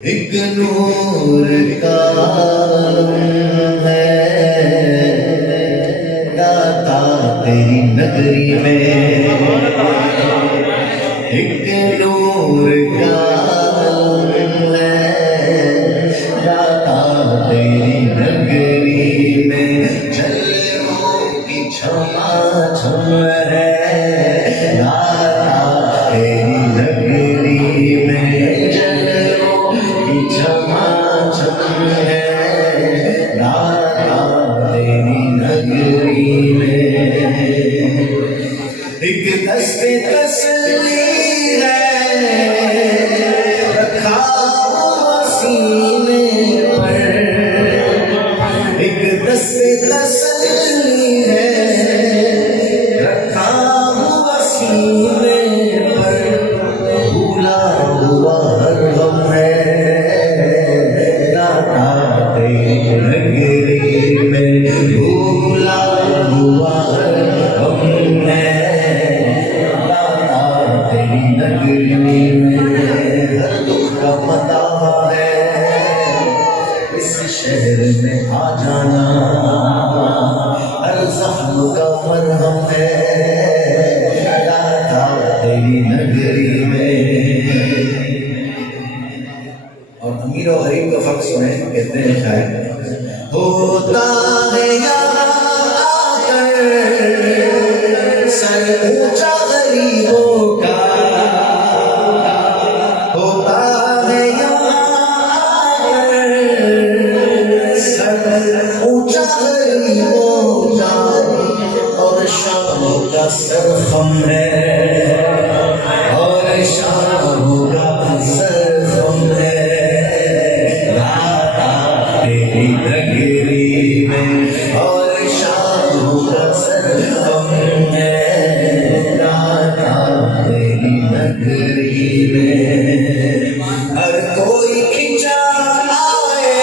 एक नूर का है दाता तेरी नगरी में। एक नूर का है दाता तेरी नगरी में। जलवों की छमा छम है दाता तेरी नगरी में। जलवों की छमा छम है दाता तेरी नगरी में। एक दस्ते तस्ली है रखा हुआ सीने पर। एक दस्ते तस्ली है रखा हुआ सीने पर। भूला हुआ हर गम है दाता तेरी नगरी में। भूला हुआ हर गम है तेरी नगरी में। हर दुख का पता है इस शहर में आ जाना। हर जख्म का मरहम है दाता तेरी नगरी में। और अमीर और गरीब का फर्क सुने, कहते हैं शायद होता है यहाँ आकर सर ऊंचा गरीबों का। होता है यहाँ आकर सर ऊंचा गरीबों का। और शाम का सरखम है और शाम का सरखम है दाता तेरी नगरी में। और शाम का सरखम है दाता तेरी नगरी में। हर कोई खिंचा आए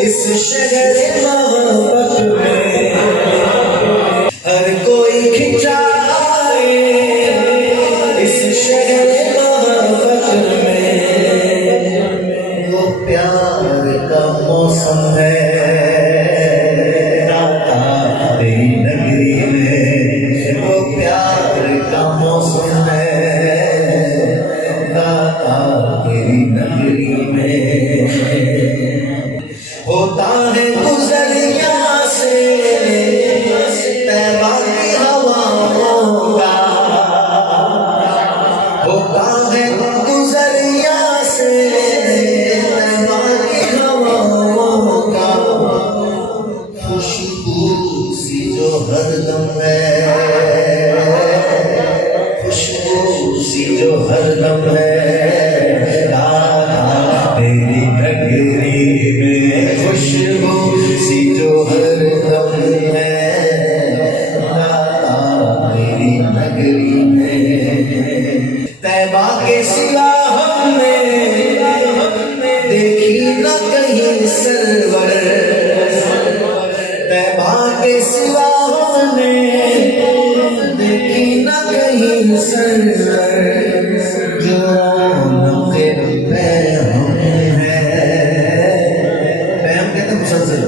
इस शहर मोहब्बत में। हर कोई खिंचा आए इस शहर मोहब्बत में। वो प्यार का मौसम है दाता तेरी नगरी में। वो प्यार का मौसम है दाता तेरी नगरी में। होता है गुजर यहाँ से तैबा की हवाओं का। होता है गुजर यहाँ से तैबा की हवाओं का। खुशबू सी जो हरदम है, खुशबू सी जो हरदम है दाता तेरी नगरी में। खुशबू सी जो हरदम है दाता तेरी नगरी में। तैबा के सिवा हमने देखी न कहीं सरवर। तैबा के सिवा हमने देखी न कहीं सरवर। जो रौनक़े पैहम है, पैहम कहते मुसलसल,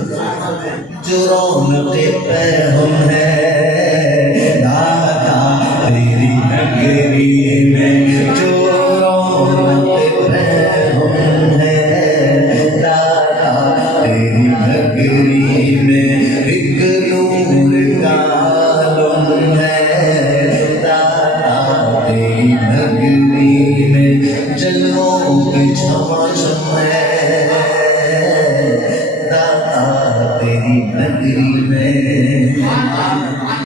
जो रौनक़े पैहम है दाता तेरी नगरी में। जो रौनक़े पैहम है दाता तेरी नगरी में। एक नूर का आलम है दाता तेरी